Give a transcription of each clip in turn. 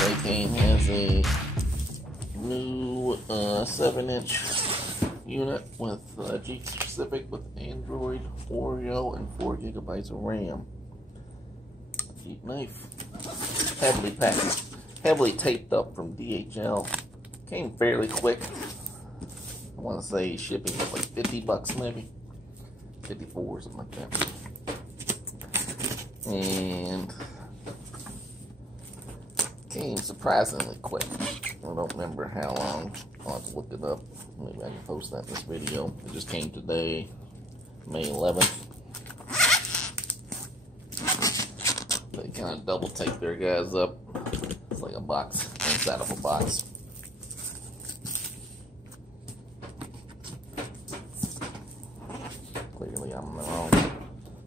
Seicane has a new 7-inch unit with Jeep specific with Android, Oreo, and 4 gigabytes of RAM. Jeep knife, heavily packed, heavily taped up from DHL. Came fairly quick. I want to say shipping was like 50 bucks maybe, 54 or something like that. And came surprisingly quick. I don't remember how long. I'll have to look it up. Maybe I can post that in this video. It just came today, May 11th. They kind of double tape their guys up. It's like a box inside of a box. Clearly I'm in the wrong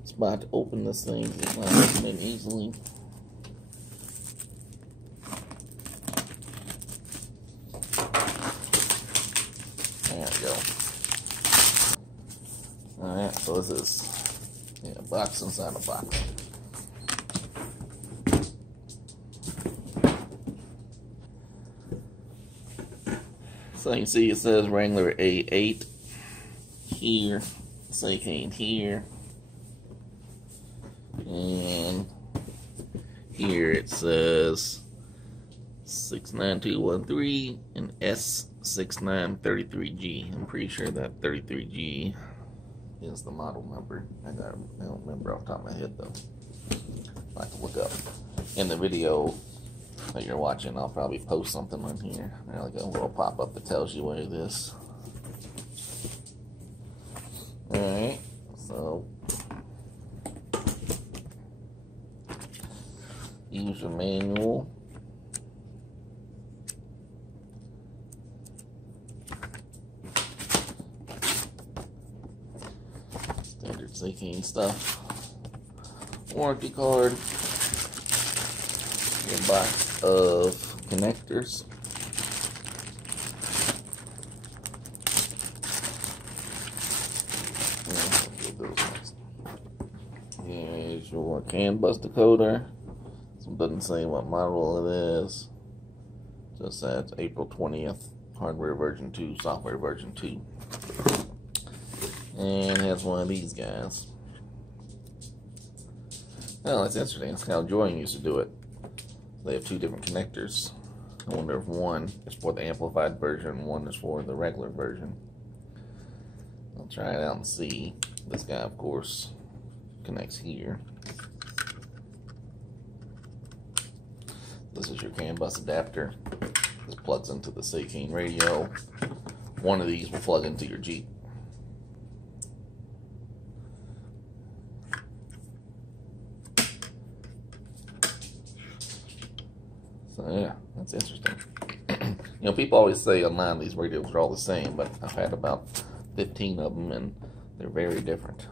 spot to open this thing. It's not opening easily. There we go. Alright, so this is a box inside a box. So you can see it says Wrangler A8 here, Seicane here, and here it says 69213 and S6933G. I'm pretty sure that 33G is the model number. I don't remember off the top of my head though. I'll have to look up. In the video that you're watching, I'll probably post something on here. Like a little pop-up that tells you what it is. Alright, so user manual. Standard Seicane stuff. Warranty card. A box of connectors. Here's your CAN bus decoder. So it doesn't say what model it is. Just says April 20th, hardware version 2, software version 2. And it has one of these guys. Oh, that's interesting. That's how Joy used to do it. They have two different connectors. I wonder if one is for the amplified version, one is for the regular version. I'll try it out and see. This guy, of course, connects here. This is your CAN bus adapter. This plugs into the Seicane radio. One of these will plug into your Jeep. So yeah, that's interesting. You know, people always say online these radios are all the same, but I've had about 15 of them and they're very different.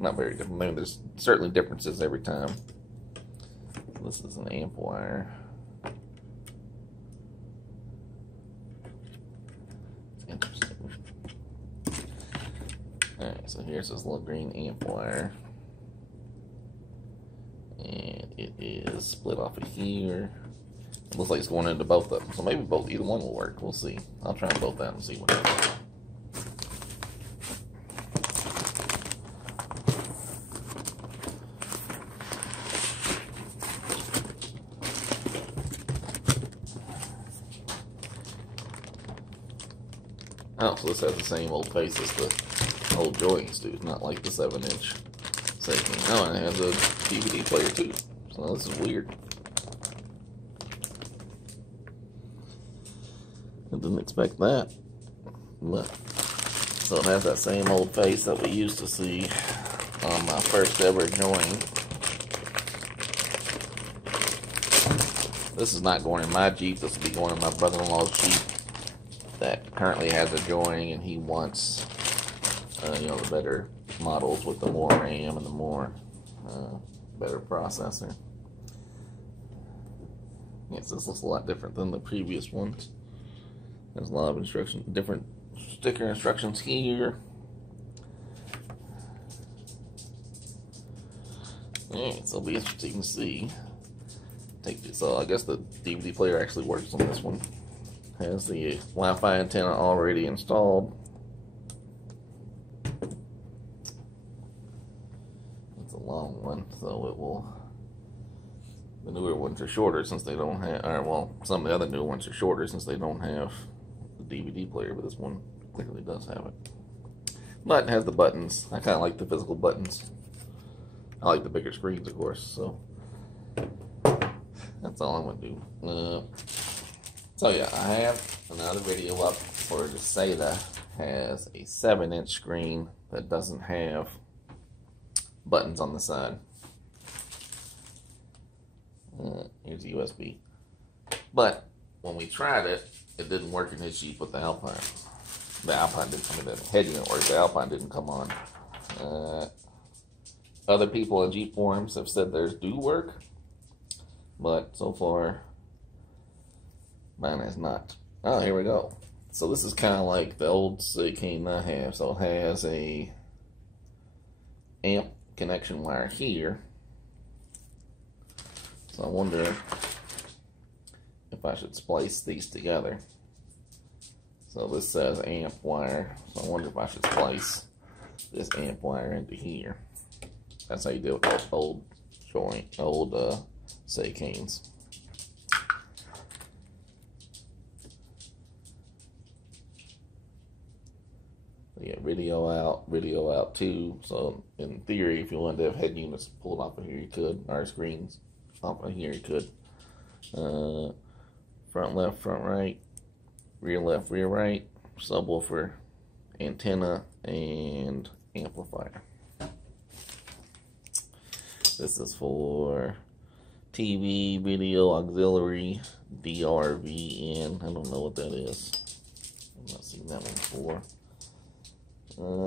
Not very different. I mean, there's certainly differences every time. This is an amp wire. Interesting. Alright, so here's this little green amp wire. And it is split off of here. It looks like it's going into both of them. So maybe either one will work. We'll see. I'll try both out and see what happens. Oh, so this has the same old face as the old joints do. It's not like the 7-inch Seicane. Oh, and it has a DVD player too. So this is weird. I didn't expect that. But so it has that same old face that we used to see on my first ever joint. This is not going in my Jeep. This will be going in my brother-in-law's Jeep that currently has a joint, and he wants you know, the better models with the more RAM and the more better processor. Yes, this looks a lot different than the previous ones. There's a lot of instructions, different sticker instructions here. Alright, so it'll be interesting to see. take this. So I guess the DVD player actually works on this one. Has the Wi-Fi antenna already installed. It's a long one, so it will. The newer ones are shorter since they don't have. Or well, some of the other newer ones are shorter since they don't have the DVD player, but this one clearly does have it. But it has the buttons. I kind of like the physical buttons. I like the bigger screens, of course. So that's all I'm gonna do. So yeah, I have another video up for the SATA. Has a 7-inch screen that doesn't have buttons on the side. Here's the USB. But when we tried it, it didn't work in his Jeep with the Alpine. The Alpine didn't come in. The head unit worked. The Alpine didn't come on. Other people in Jeep forums have said theirs do work, but so far mine has not. Oh, here we go. So this is kind of like the old Seicane I have. So it has a amp connection wire here. So I wonder if I should splice these together. So this says amp wire. So I wonder if I should splice this amp wire into here. That's how you do it with old Seicanes. Yeah, video out too. So in theory, if you wanted to have head units pulled off of here, you could. Or screens off of here, you could. Front left, front right, rear left, rear right, subwoofer, antenna, and amplifier. This is for TV, video, auxiliary, DRVN. I don't know what that is. I've not seen that one before.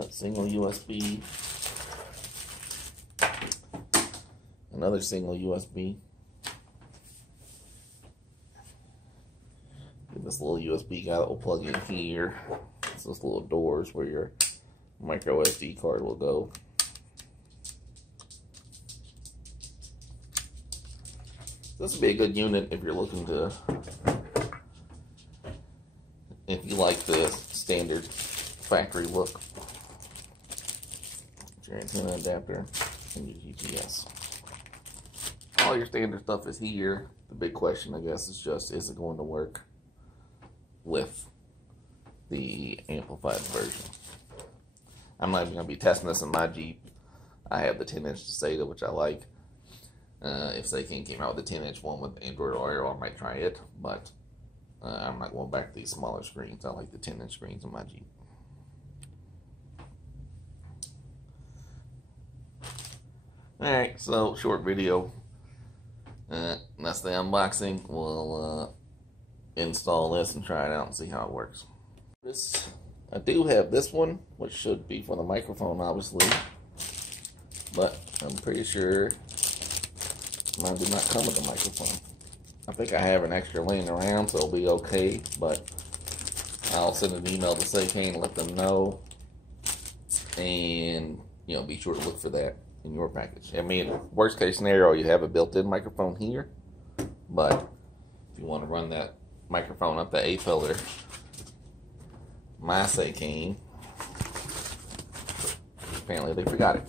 Single USB. Another single USB. And this little USB guy that will plug in here. It's those little doors where your micro SD card will go. This would be a good unit if you're looking to, if you like the standard factory look. Your antenna adapter and your GPS. All your standard stuff is here. The big question, I guess, is just, is it going to work with the amplified version? I'm not even going to be testing this in my Jeep. I have the 10-inch SATA, which I like. If Seicane came out with a 10-inch one with Android Oreo, I might try it, but I'm not going back to these smaller screens. I like the 10-inch screens in my Jeep. Alright, so short video. That's the unboxing. We'll install this and try it out and see how it works. I do have this one, which should be for the microphone, obviously, but I'm pretty sure mine did not come with the microphone. I think I have an extra laying around, so it'll be okay, but I'll send an email to Seicane, let them know, and, you know, be sure to look for that in your package. I mean, worst case scenario, you have a built-in microphone here, but if you want to run that microphone up the A-pillar, my Seicane, apparently they forgot it.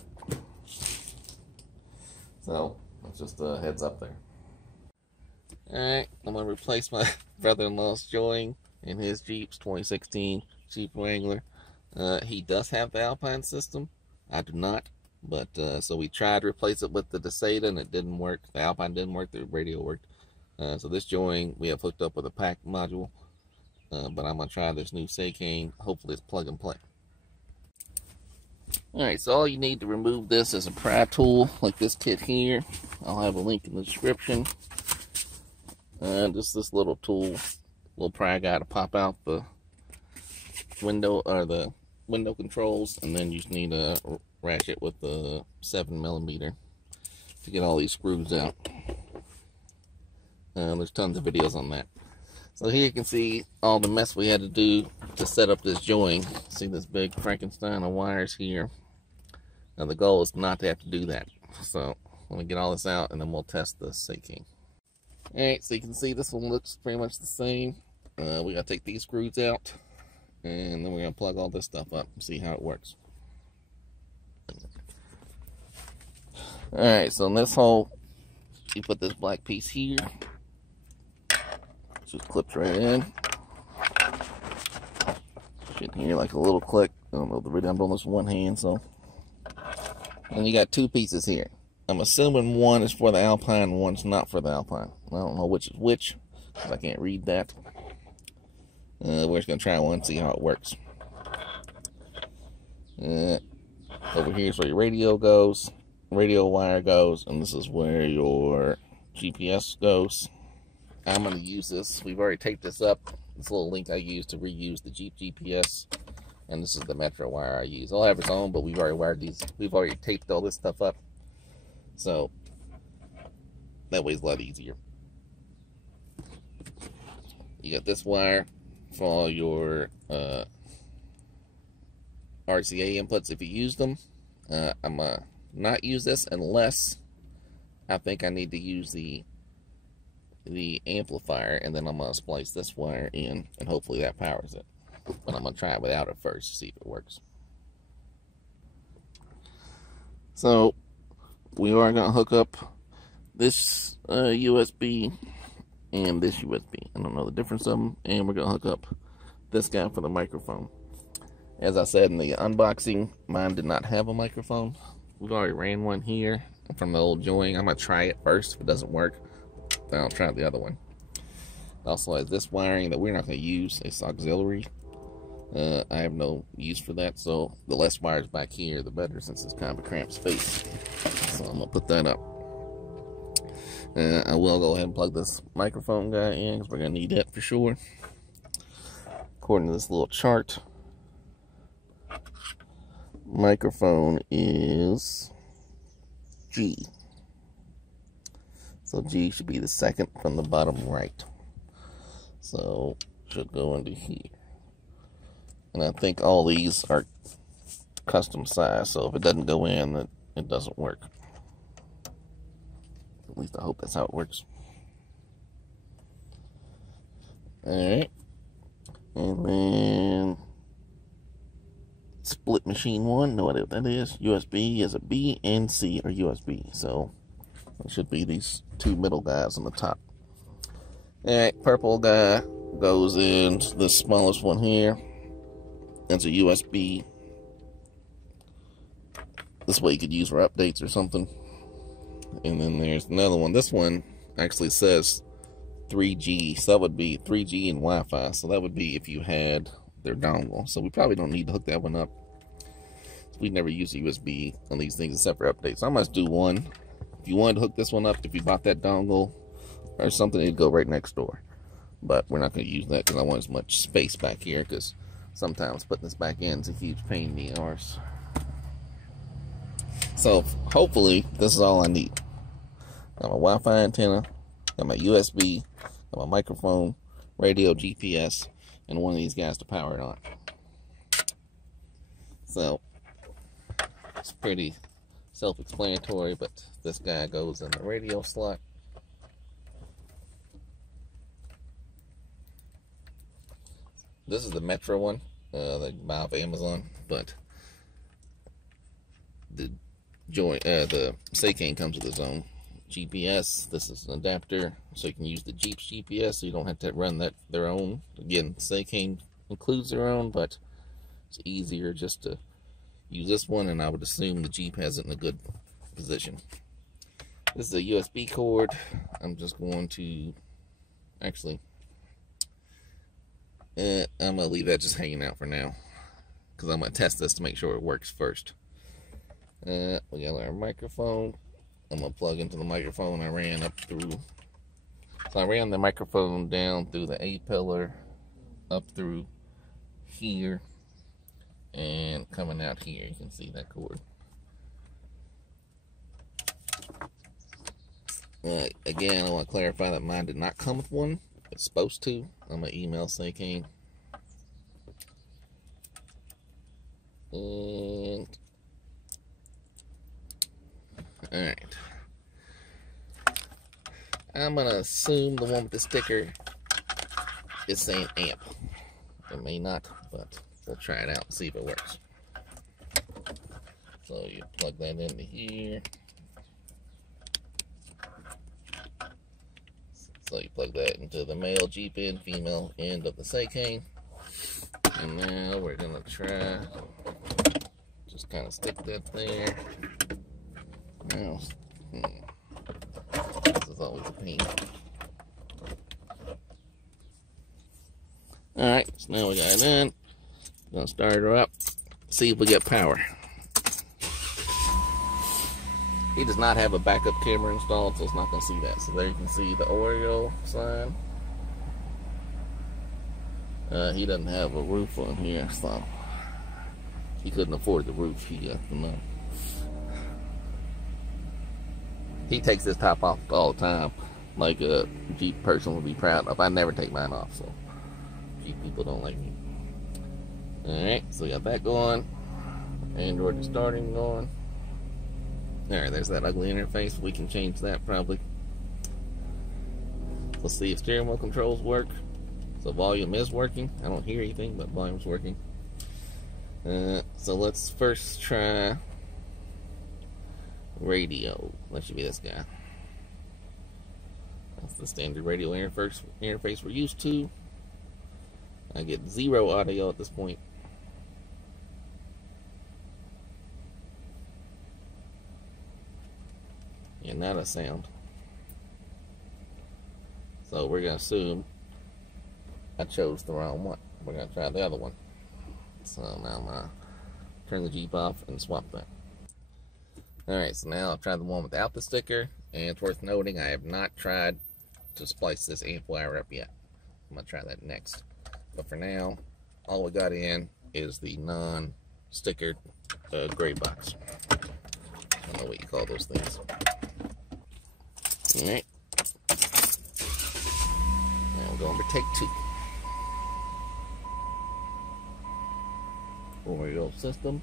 So, that's just a heads up there. Alright, I'm going to replace my brother-in-law's join in his Jeep's 2016 Jeep Wrangler. He does have the Alpine system. I do not. But, so we tried to replace it with the SATA and it didn't work. The Alpine didn't work, the radio worked. So this join we have hooked up with a PAC module. But I'm going to try this new Seicane. Hopefully it's plug and play. Alright, so all you need to remove this is a pry tool, like this kit here. I'll have a link in the description. Just this little tool, little pry guy to pop out the window, or the window controls, and then you just need a ratchet with the 7mm to get all these screws out. There's tons of videos on that. So here you can see all the mess we had to do to set up this join. See this big Frankenstein of wires here. Now the goal is not to have to do that. So let me get all this out and then we'll test the Seicane. Alright, so you can see this one looks pretty much the same. We gotta take these screws out, and then we're gonna plug all this stuff up and see how it works. Alright, so in this hole, you put this black piece here. Just clips right in. Should hear like a little click. I don't know the video, I'm doing this with one hand, so. And you got two pieces here. I'm assuming one is for the Alpine, one's not for the Alpine. I don't know which is which, because I can't read that. We're just going to try one and see how it works. Over here is where your radio goes, radio wire goes, and this is where your GPS goes. I'm going to use this. We've already taped this up. This little link I used to reuse the Jeep GPS. And this is the Metro wire I use. I'll have its own, but we've already wired these. We've already taped all this stuff up. So, that way it's a lot easier. You got this wire for all your RCA inputs if you use them. I'm going to not use this unless I think I need to use the amplifier, and then I'm going to splice this wire in, and hopefully that powers it. But I'm going to try it without it first to see if it works. So, we are going to hook up this USB and this USB. I don't know the difference of them. And we're going to hook up this guy for the microphone. As I said in the unboxing, mine did not have a microphone. We've already ran one here from the old joint. I'm going to try it first. If it doesn't work, then I'll try the other one. It also has this wiring that we're not going to use. It's auxiliary. I have no use for that, so the less wires back here, the better, since it's kind of a cramped space. So I'm going to put that up. I will go ahead and plug this microphone guy in, because we're going to need it for sure. According to this little chart, microphone is G. So G should be the second from the bottom right. So, should go into here. And I think all these are custom size, so if it doesn't go in, it doesn't work. At least I hope that's how it works. Alright. And then split machine one, no idea what that is. USB is a B and C are USB, so it should be these two middle guys on the top. Alright, purple guy goes into the smallest one here. That's a USB. This way you could use for updates or something. And then there's another one. This one actually says 3G, so that would be 3G and Wi-Fi. So that would be if you had their dongle. So we probably don't need to hook that one up. We never use USB on these things except for updates. So I must do one. If you wanted to hook this one up, if you bought that dongle or something, it'd go right next door. But we're not going to use that because I want as much space back here, because sometimes putting this back in is a huge pain in the arse. So hopefully this is all I need. Got my Wi-Fi antenna, got my USB, got my microphone, radio, GPS, and one of these guys to power it on. So it's pretty self-explanatory, but this guy goes in the radio slot. This is the Metro one that you buy off Amazon, but the Seicane comes with its own GPS. This is an adapter, so you can use the Jeep's GPS, so you don't have to run their own. Again, Seicane includes their own, but it's easier just to use this one, and I would assume the Jeep has it in a good position. This is a USB cord. I'm just going to actually. I'm going to leave that just hanging out for now, because I'm going to test this to make sure it works first. We got our microphone. I'm going to plug into the microphone. I ran the microphone down through the A-pillar, up through here, and coming out here. You can see that cord. Again, I want to clarify that mine did not come with one. It's supposed to. I'm going to email Seicane. And alright. I'm gonna assume the one with the sticker is saying amp. It may not, but we'll try it out and see if it works. So you plug that into here. So you plug that into the male Jeep end, female end of the Seicane. And now we're gonna try, just kind of stick that there. Now, this is always a pain. Alright, so now we got it in. Gonna start her up, see if we get power. He does not have a backup camera installed, so it's not gonna see that. So there you can see the Oreo sign. He doesn't have a roof on here, so he couldn't afford the roof. He got the money. He takes this top off all the time, like a Jeep person would be proud of. I never take mine off, so Jeep people don't like me. Alright, so we got that going. Android is starting going. Alright, there's that ugly interface. We can change that probably. Let's see if steering wheel controls work. So volume is working. I don't hear anything, but volume's working. So let's first try radio. That should be this guy. That's the standard radio interface we're used to. I get 0 audio at this point. And not a sound. So we're going to assume I chose the wrong one. We're going to try the other one. So now I'm going to turn the Jeep off and swap that. Alright, so now I'll try the one without the sticker. And it's worth noting, I have not tried to splice this amp wire up yet. I'm going to try that next. But for now, all we got in is the non-stickered gray box. I don't know what you call those things. Alright. Now we're going to take 2. Oreo system.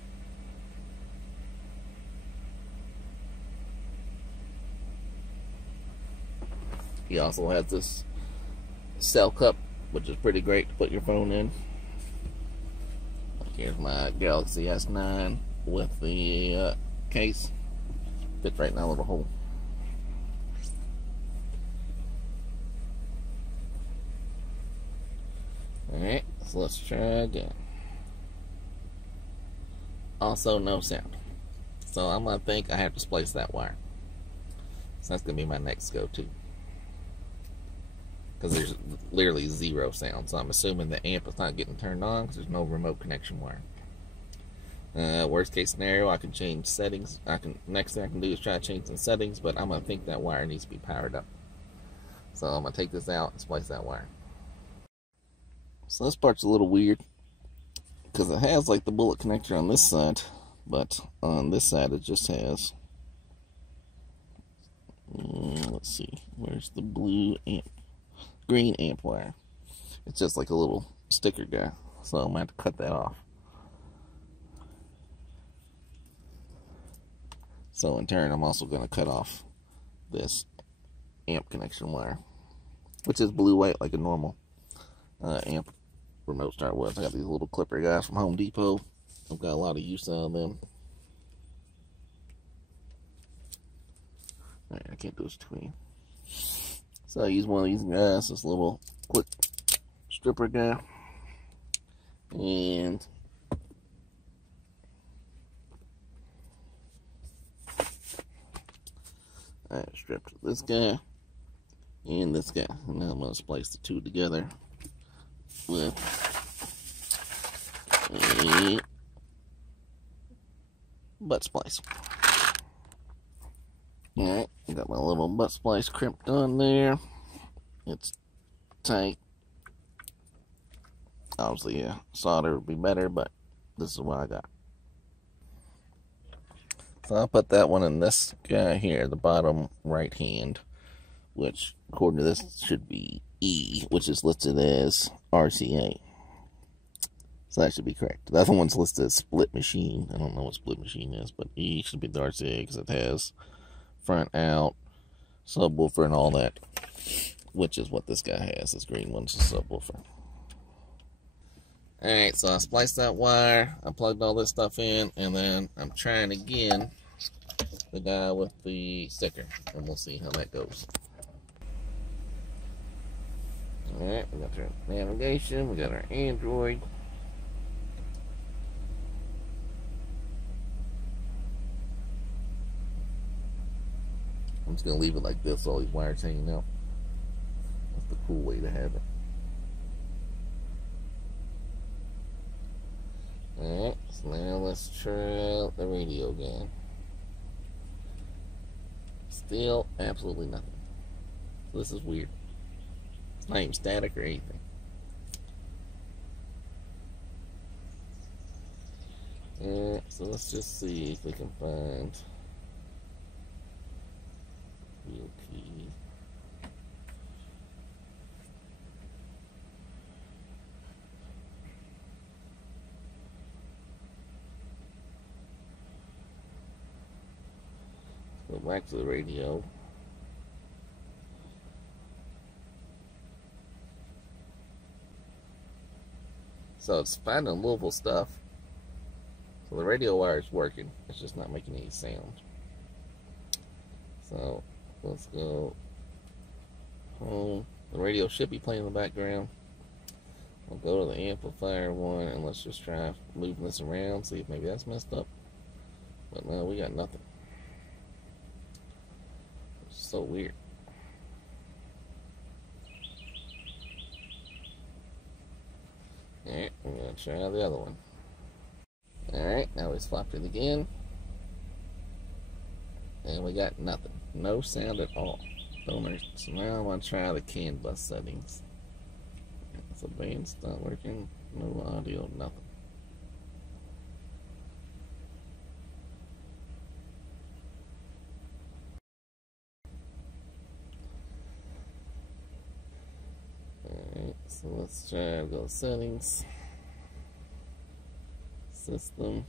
He also has this cell cup, which is pretty great to put your phone in. Here's my Galaxy S9 with the case. Fits right in that little hole. Alright, so let's try again. Also no sound. So I'm gonna think I have to splice that wire. So that's gonna be my next go-to. Because there's literally 0 sound. So I'm assuming the amp is not getting turned on because there's no remote connection wire. Worst case scenario, I can change settings. Next thing I can do is try to change some settings, but I'm gonna think that wire needs to be powered up. So I'm gonna take this out and splice that wire. So this part's a little weird because it has like the bullet connector on this side, but on this side it just has, let's see, where's the blue amp, green amp wire. It's just like a little sticker guy, so I'm gonna have to cut that off. So in turn, I'm also gonna cut off this amp connection wire, which is blue white like a normal amp remote start was. I got these little clipper guys from Home Depot. I've got a lot of use out of them. Alright, I can't do this between. So I use one of these guys, this little quick stripper guy. And I stripped this guy and this guy. And now I'm going to splice the 2 together with a butt splice. Alright, got my little butt splice crimped on there. It's tight. Obviously, yeah, solder would be better, but this is what I got. So I'll put that one in this guy here, the bottom right hand, which according to this should be E, which is listed as RCA. So that should be correct. The other one's listed as split machine. I don't know what split machine is, but E should be the RCA because it has front out, subwoofer and all that, which is what this guy has. This green one's a subwoofer. Alright, so I spliced that wire, I plugged all this stuff in, and then I'm trying again the guy with the sticker, and we'll see how that goes. Alright, we got our navigation, we got our Android. I'm just going to leave it like this, all these wires hanging out. That's the cool way to have it. Alright, so now let's try out the radio again. Still absolutely nothing. This is weird. It's not even static or anything. Alright, so let's just see if we can find WheelKey. Go back to the radio. So it's finding Louisville stuff. So the radio wire is working. It's just not making any sound. So let's go home. The radio should be playing in the background. I'll go to the amplifier one and let's just try moving this around, see if maybe that's messed up. But no, we got nothing. It's so weird. Alright, I'm going to try the other one. Alright, now we swapped it again. And we got nothing. No sound at all. So now I'm going to try the CAN bus settings. So band's not working. No audio, nothing. Alright, so let's try to go settings. System.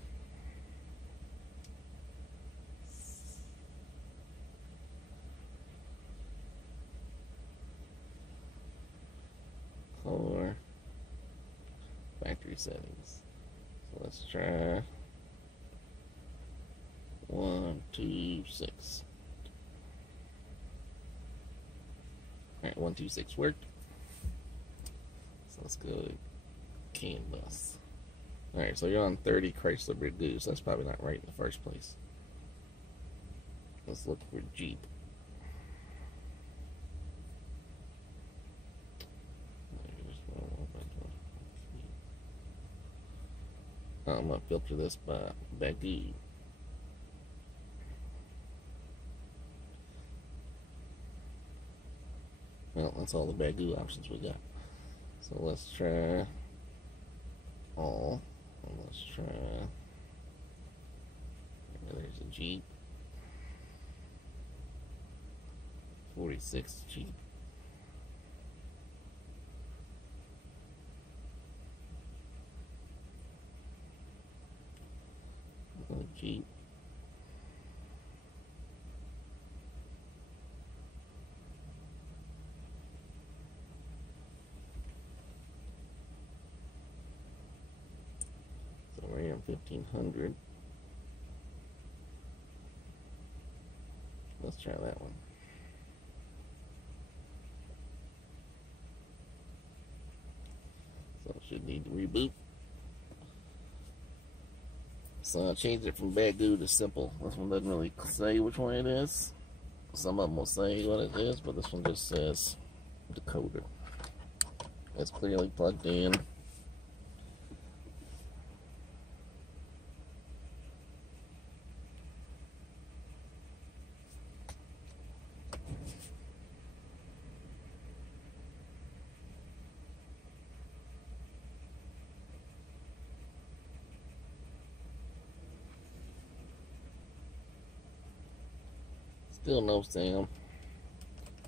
Core. Factory settings. So let's try 1, 2, 6. Alright, 1, 2, 6 worked. So let's go to CAN bus. Alright, so you're on 30 Chrysler Bridge. That's probably not right in the first place. Let's look for Jeep. I'm going to filter this by Bagoo. Well, that's all the Bagoo options we got. So let's try all. And let's try. There's a Jeep. 46 Jeep. Jeep. So Ram 1500. Let's try that one. So it should need to reboot. So I changed it from Bagoo to Simple. This one doesn't really say which one it is. Some of them will say what it is, but this one just says decoder. It's clearly plugged in. Still no sound.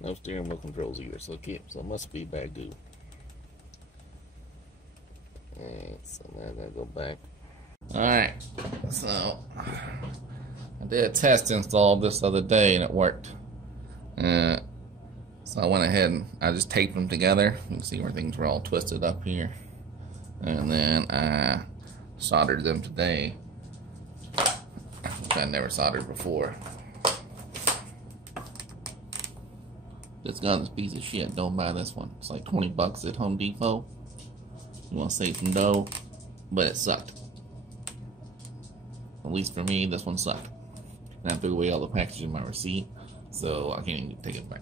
No steering wheel controls either, so it must be Bagoo. Alright, so now I gotta go back. Alright, so I did a test install this other day and it worked. So I went ahead and I just taped them together. You can see where things were all twisted up here. And then I soldered them today, which I never soldered before. Just got this piece of shit. Don't buy this one. It's like 20 bucks at Home Depot. You want to save some dough, but it sucked. At least for me, this one sucked. And I threw away all the packages in my receipt, so I can't even take it back.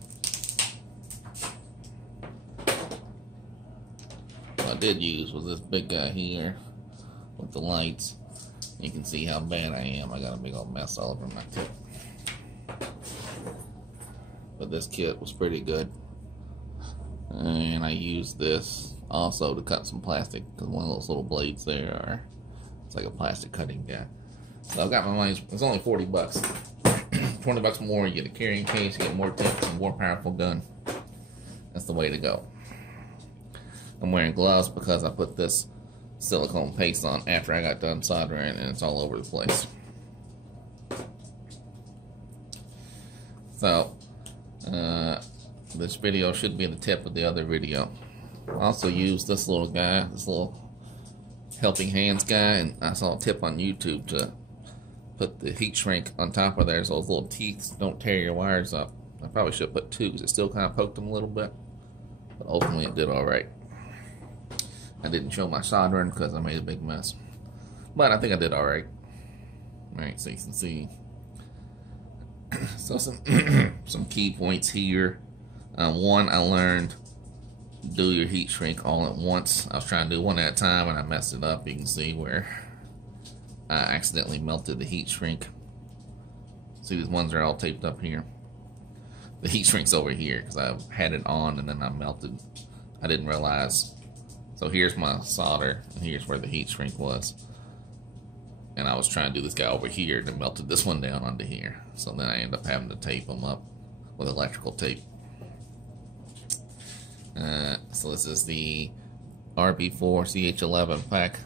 What I did use was this big guy here with the lights. You can see how bad I am. I got a big old mess all over my tip. But this kit was pretty good. And I used this also to cut some plastic, because one of those little blades there are, it's like a plastic cutting guy. So I've got my money. It's only 40 bucks. 20 bucks more, you get a carrying case, you get more tips, and more powerful gun. That's the way to go. I'm wearing gloves because I put this silicone paste on after I got done soldering, and it's all over the place. So this video should be the tip of the other video. I also used this little guy, this little helping hands guy, and I saw a tip on YouTube to put the heat shrink on top of there so those little teeth don't tear your wires up. I probably should have put two because it still kind of poked them a little bit, but ultimately it did alright. I didn't show my soldering because I made a big mess, but I think I did alright. Alright, so you can see. So some key points here. One, I learned do your heat shrink all at once. I was trying to do one at a time and I messed it up. You can see where I accidentally melted the heat shrink. See, these ones are all taped up here. The heat shrink's over here because I had it on and then I melted. I didn't realize. So here's my solder and here's where the heat shrink was. And I was trying to do this guy over here and melted this one down onto here. So then I ended up having to tape them up with electrical tape. So this is the RP4-CH11 PAC.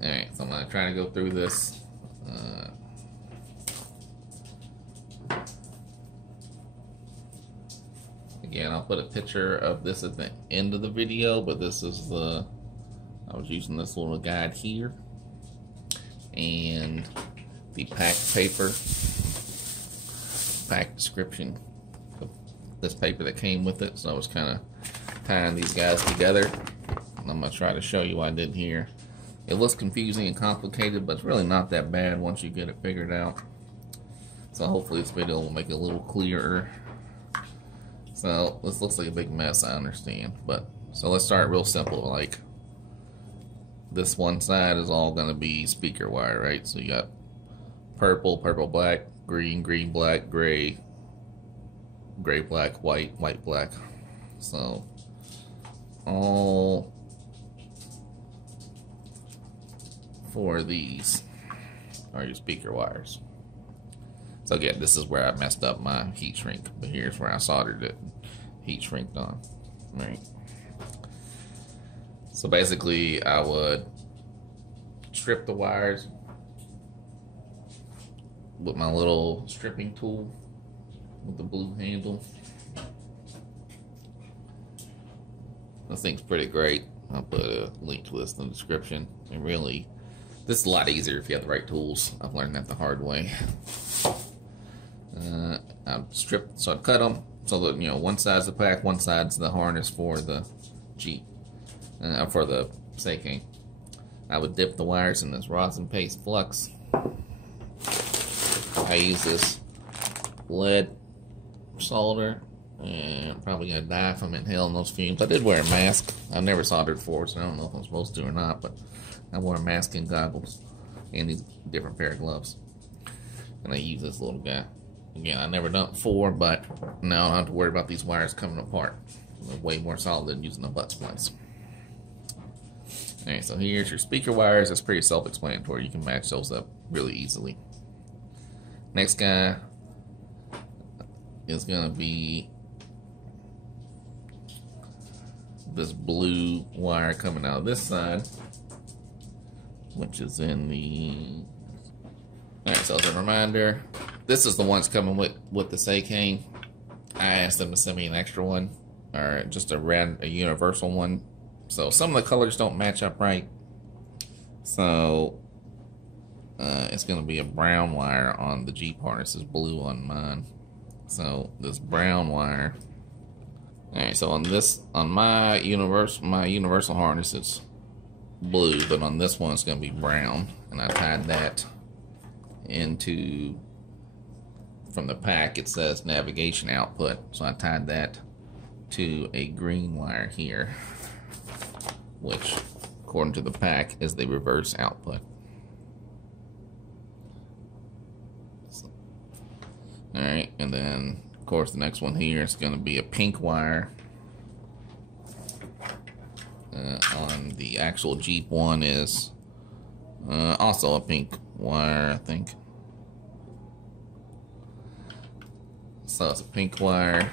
Alright, so I'm going to try to go through this. Again, I'll put a picture of this at the end of the video, but this is the, I was using this little guide here. And the PAC paper, PAC description of this paper that came with it. So I was kind of tying these guys together. And I'm going to try to show you what I did here. It looks confusing and complicated, but it's really not that bad once you get it figured out. So hopefully this video will make it a little clearer. So this looks like a big mess, I understand. But so let's start real simple. Like this one side is all going to be speaker wire, right? So you got purple, purple, black, green, green, black, gray, gray, black, white, white, black. So all four of these are your speaker wires. So again, this is where I messed up my heat shrink, but here's where I soldered it, heat shrinked on. Right. So basically, I would strip the wires with my little stripping tool with the blue handle. This thing's pretty great. I'll put a link to this in the description. And really, this is a lot easier if you have the right tools. I've learned that the hard way. I stripped, so I cut them so that, you know, one side's the PAC, one side's the harness for the Jeep, for the Seicane. I would dip the wires in this rosin paste flux. I use this lead solder, and I'm probably gonna die if I'm inhaling those fumes. I did wear a mask. I've never soldered before, so I don't know if I'm supposed to or not, but I wore a mask and goggles and these different pair of gloves. And I use this little guy. Again, I never done it before, but now I don't have to worry about these wires coming apart. They're way more solid than using a butt splice. Alright, so here's your speaker wires. That's pretty self-explanatory. You can match those up really easily. Next guy is going to be this blue wire coming out of this side, which is in the... Alright, so as a reminder, this is the ones coming with the Seicane. I asked them to send me an extra one, or just a universal one. So some of the colors don't match up right. So it's going to be a brown wire on the Jeep harness. It's blue on mine. So this brown wire. All right. So on my universal harness, it's blue, but on this one it's going to be brown, and I tied that into, from the PAC it says navigation output, so I tied that to a green wire here, which according to the PAC is the reverse output. Alright, and then of course the next one here is going to be a pink wire. On the actual Jeep one is also a pink wire, I think. So it's a pink wire,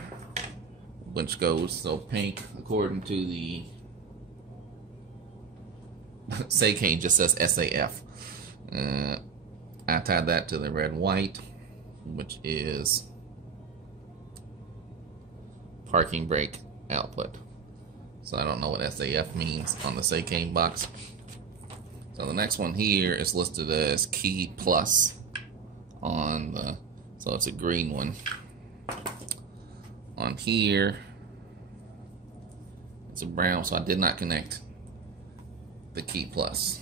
which goes, so pink according to the Seicane just says SAF. I tied that to the red white, which is parking brake output. So I don't know what SAF means on the Seicane box. So the next one here is listed as Key Plus on the, so it's a green one. On here, it's a brown, so I did not connect the Key Plus.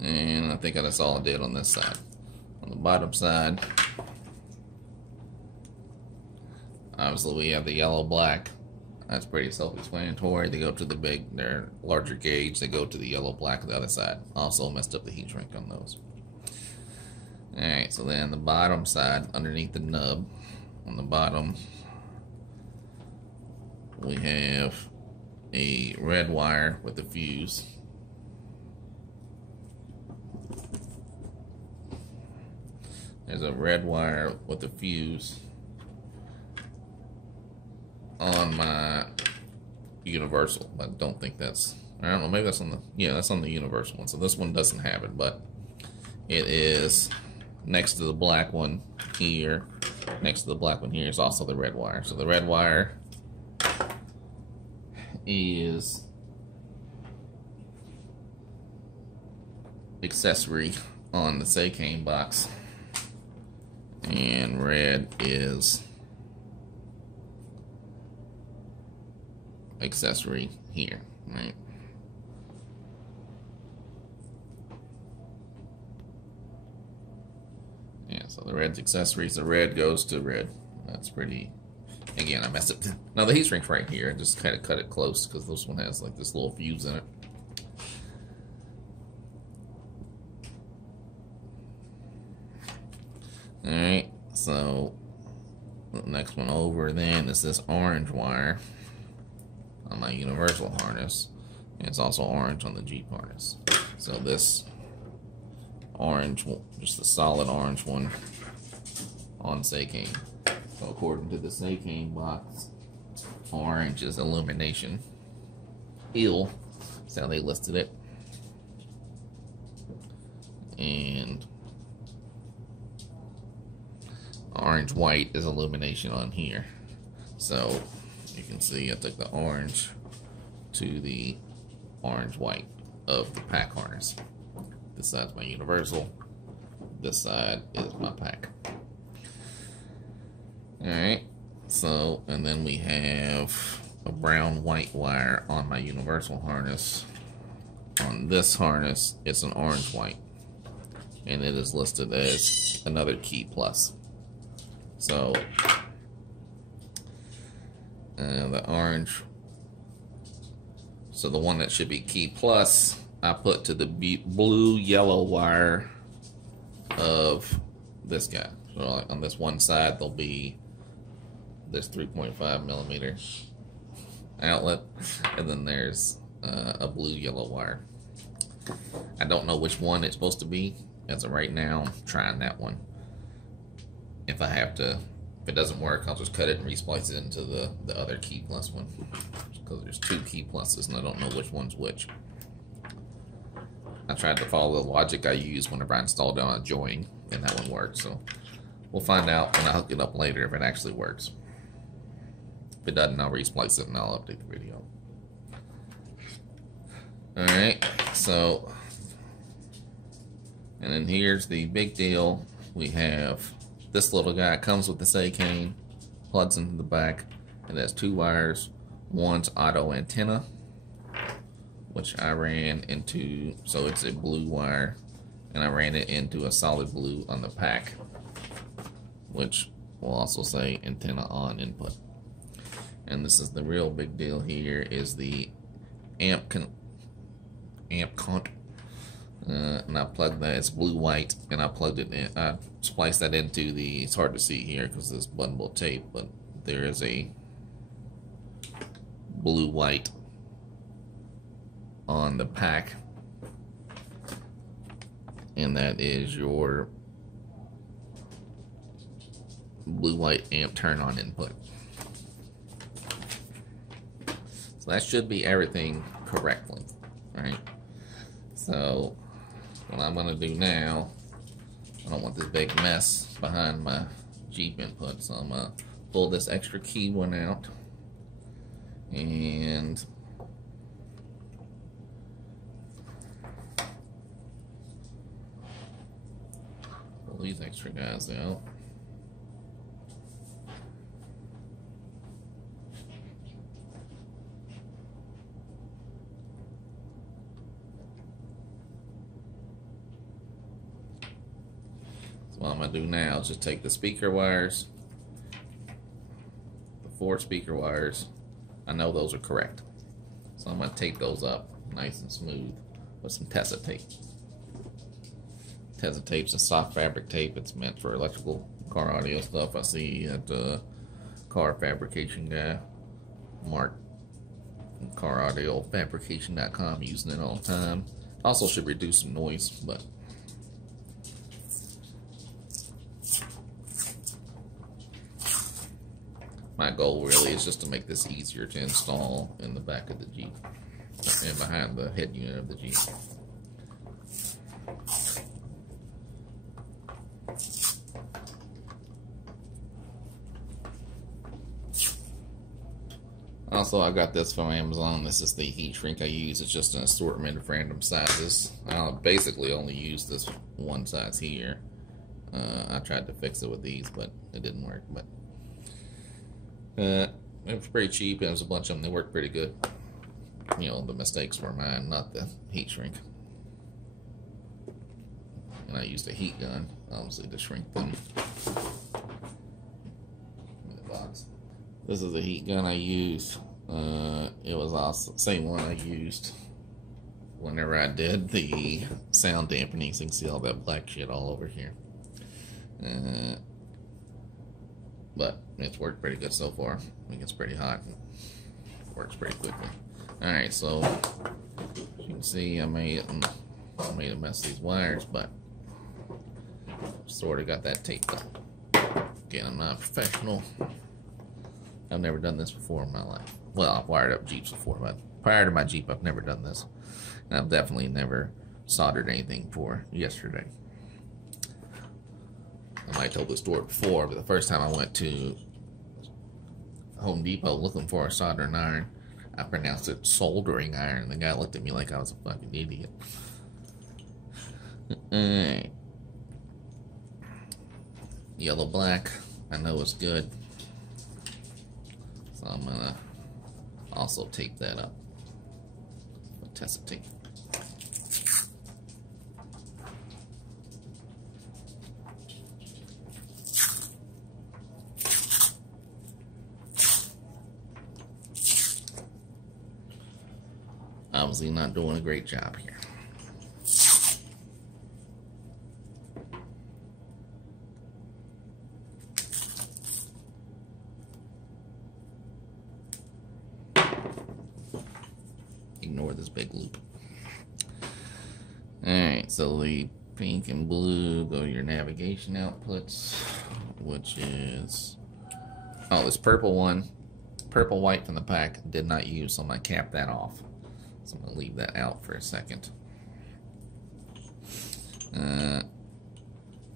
And I think that's all I did on this side. On the bottom side, obviously we have the yellow black. That's pretty self-explanatory. They go to the big, they're larger gauge. They go to the yellow black on the other side. Also messed up the heat shrink on those. Alright, so then the bottom side, underneath the nub, on the bottom, we have a red wire with a fuse. There's a red wire with a fuse on my universal. I don't think that's, I don't know, maybe that's on the, yeah, that's on the universal one. So this one doesn't have it, but it is next to the black one here. Next to the black one here is also the red wire. So the red wire is accessory on the Seicane box, and red is accessory here, right? Yeah, so the red's accessories, the red goes to red. That's pretty, again, I messed it. Now the heat shrink's right here. I just kind of cut it close because this one has like this little fuse in it. Alright, so the next one over then is this orange wire on my universal harness, and it's also orange on the Jeep harness. So this orange, just the solid orange one on Seicane. So according to the Seicane box, orange is illumination. That's how they listed it. And orange white is illumination on here. So you can see I took the orange to the orange white of the PAC harness. This side's my universal. This side is my PAC. Alright, so, and then we have a brown white wire on my universal harness. On this harness, it's an orange white, and it is listed as another Key Plus. So the orange, so the one that should be Key Plus, I put to the blue yellow wire of this guy. So like on this one side there'll be this 3.5 millimeter outlet, and then there's a blue yellow wire. I don't know which one it's supposed to be as of right now. I'm trying that one. If I have to If it doesn't work, I'll just cut it and resplice it into the other key plus one, because there's two key pluses and I don't know which one's which. I tried to follow the logic I used whenever I installed it on a join, and that one worked. So we'll find out when I hook it up later if it actually works. If it doesn't, I'll resplice it and I'll update the video. Alright, so, and then here's the big deal. We have this little guy. It comes with the Seicane, plugs into the back. It has two wires. One's auto antenna, which I ran into, so it's a blue wire, and I ran it into a solid blue on the PAC, which will also say antenna on input. And this is the real big deal here, is the amp cont. And I plugged that, it's blue-white, and I plugged it in. I spliced that into the, it's hard to see here because it's buttable tape, but there is a blue-white on the PAC, and that is your blue-white amp turn-on input. So that should be everything correctly, right? So what I'm going to do now, I don't want this big mess behind my Jeep input, so I'm going to pull this extra key one out and pull these extra guys out. What I'm going to do now is just take the speaker wires, the 4 speaker wires. I know those are correct, so I'm going to tape those up nice and smooth with some Tessa tape. Tessa tape's a soft fabric tape. It's meant for electrical car audio stuff. I see at the car fabrication guy, Mark, caraudiofabrication.com, using it all the time. Also should reduce some noise, but my goal really is just to make this easier to install in the back of the Jeep and behind the head unit of the Jeep. Also, I got this from Amazon. This is the heat shrink I use. It's just an assortment of random sizes. I basically only use this one size here. I tried to fix it with these, but it didn't work. But it was pretty cheap, and there was a bunch of them. They worked pretty good. You know, the mistakes were mine, not the heat shrink. And I used a heat gun, obviously, to shrink them. In the box. This is a heat gun I used. It was also the same one I used whenever I did the sound dampening. So you can see all that black shit all over here. But it's worked pretty good so far. It gets pretty hot and works pretty quickly. Alright, so as you can see, I made a mess of these wires, but sort of got that taped up. Again, I'm not a professional. I've never done this before in my life. Well, I've wired up Jeeps before, but prior to my Jeep, I've never done this. And I've definitely never soldered anything before yesterday. I might have told this story before, but the first time I went to Home Depot looking for a soldering iron, I pronounced it soldering iron. The guy looked at me like I was a fucking idiot. Alright. Yellow black, I know it's good. So I'm gonna also tape that up with Tessa tape. Obviously not doing a great job here. Ignore this big loop. Alright, so the pink and blue go to your navigation outputs, which is Oh, this purple one, purple white from the pack, did not use, so I'm going to cap that off. So I'm going to leave that out for a second.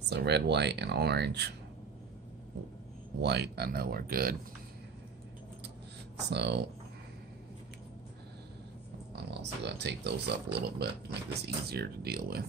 So red, white, and orange. White, I know are good. So I'm also going to take those up a little bit to make this easier to deal with.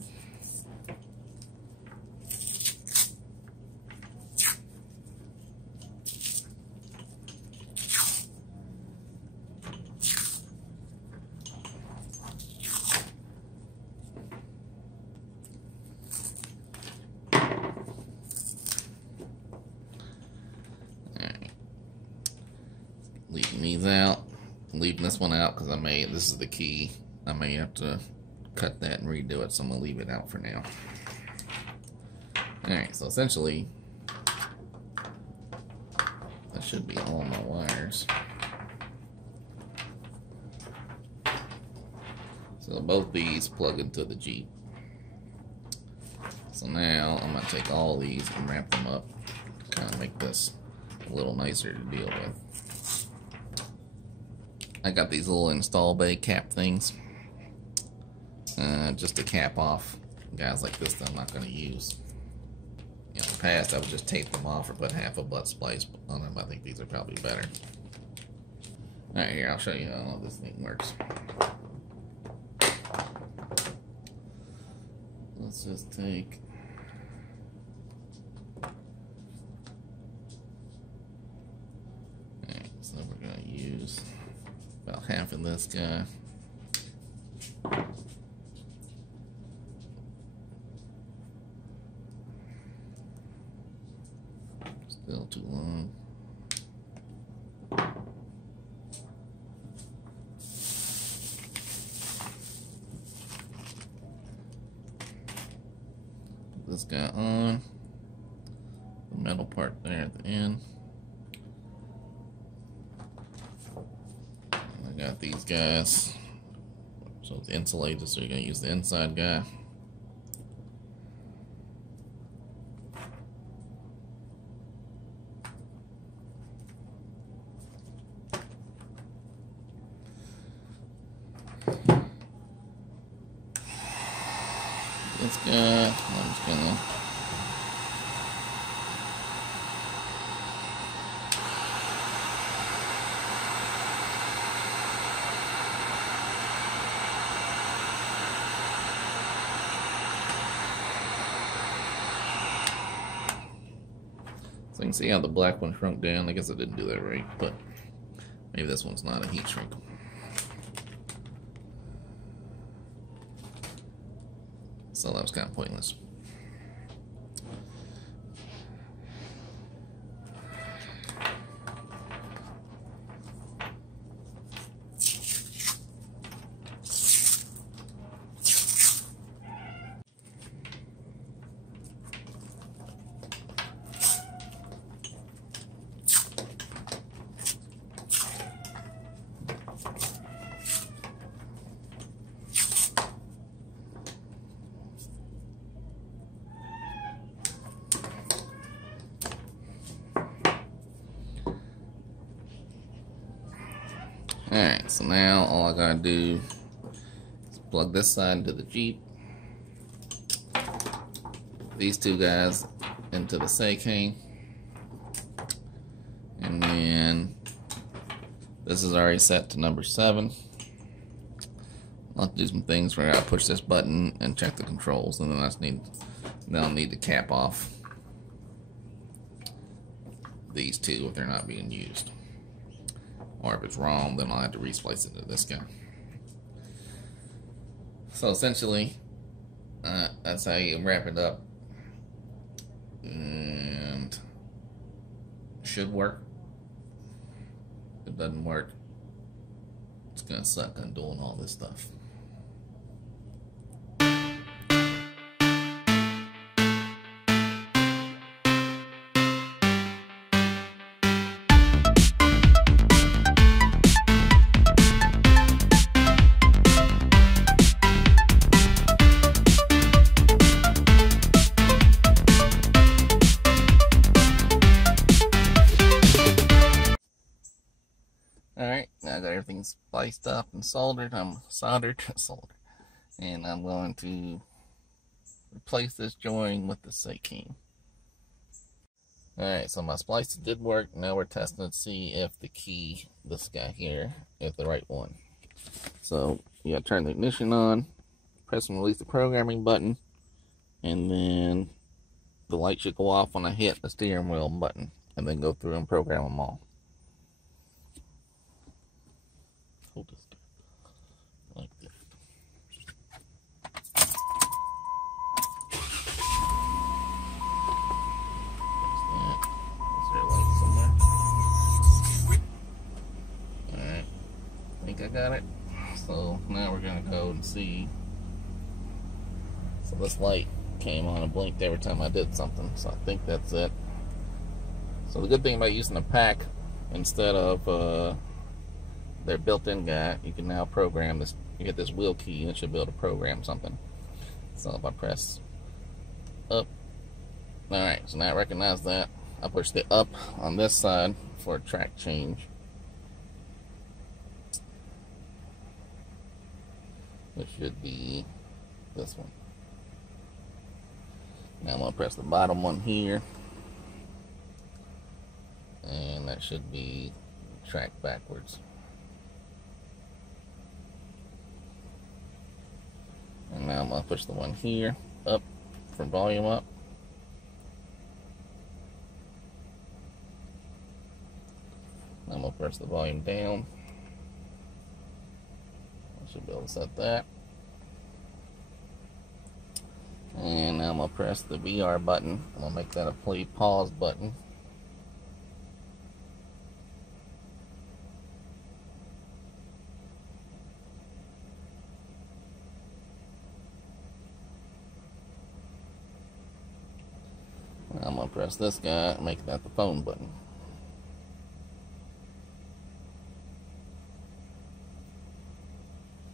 Leaving these out, leaving this one out because this is the key. I may have to cut that and redo it, so I'm going to leave it out for now. Alright, so essentially, that should be all my wires. So both these plug into the Jeep. So now I'm going to take all these and wrap them up to kind of make this a little nicer to deal with. I got these little install bay cap things, just to cap off guys like this that I'm not going to use. In the past, I would just tape them off or put half a butt splice on them. I think these are probably better. Alright, here, I'll show you how this thing works. Let's just take... Alright, so we're going to use about half of this guy. Still too long. Put this guy on. The metal part there at the end. I got these guys, so it's insulated, so you're going to use the inside guy. This guy, I'm just going to so you can see how the black one shrunk down. I guess I didn't do that right, but maybe this one's not a heat shrink. So that was kind of pointless. Alright, so now all I gotta do is plug this side into the Jeep, these two guys into the Seicane, and then this is already set to number 7. I'll have to do some things where I push this button and check the controls, and then I'll need to cap off these two if they're not being used. Or if it's wrong, then I'll have to resplice it to this guy. So essentially, that's how you wrap it up. And it should work. If it doesn't work, it's gonna suck undoing all this stuff. Alright, now I got everything spliced up and soldered. I'm soldered, and I'm going to replace this joint with the Seicane. Alright, so my splice did work. Now we're testing to see if the key, this guy here, is the right one. So you gotta turn the ignition on, press and release the programming button, and then the light should go off when I hit the steering wheel button, and then go through and program them all. Hold this like that. Is there a light somewhere? Alright, I think I got it. So now we're gonna go and see. So this light came on and blinked every time I did something, so I think that's it. So the good thing about using a PAC instead of their built-in guy, you can now program this. You hit this wheel key and it should be able to program something. So if I press up, alright, so now I recognize that. I push the up on this side for a track change, which should be this one. Now I'm going to press the bottom one here, and that should be track backwards. And now I'm going to push the one here up for volume up. Now I'm going to press the volume down. I should be able to set that. And now I'm going to press the VR button. I'm going to make that a play pause button. Now I'm going to press this guy and make that the phone button.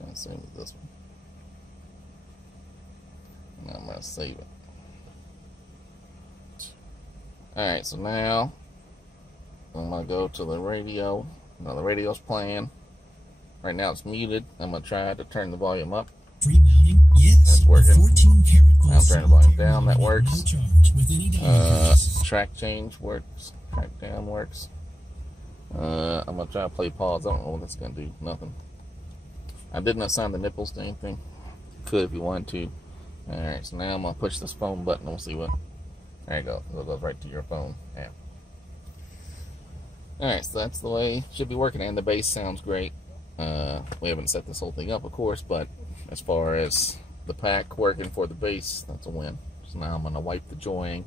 And same with this one. Now I'm going to save it. Alright, so now I'm going to go to the radio. Now the radio's playing. Right now it's muted. I'm going to try to turn the volume up. That's working. Now I'm turning the volume down. That works. Track change works. Track down works. I'm going to try to play pause. I don't know what that's going to do. Nothing. I didn't assign the nipples to anything. Could if you wanted to. Alright, so now I'm going to push this phone button. We'll see what. There you go. It goes right to your phone app. Alright, so that's the way it should be working. And the bass sounds great. We haven't set this whole thing up, of course, but as far as the PAC working for the bass, that's a win. So now I'm going to wipe the joying.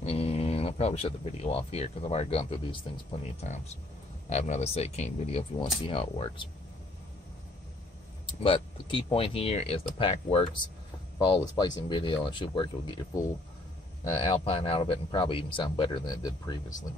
And I'll probably shut the video off here because I've already gone through these things plenty of times. I have another Seicane video if you want to see how it works. But the key point here is the PAC works. Follow the splicing video and it should work. You'll get your full Alpine out of it and probably even sound better than it did previously.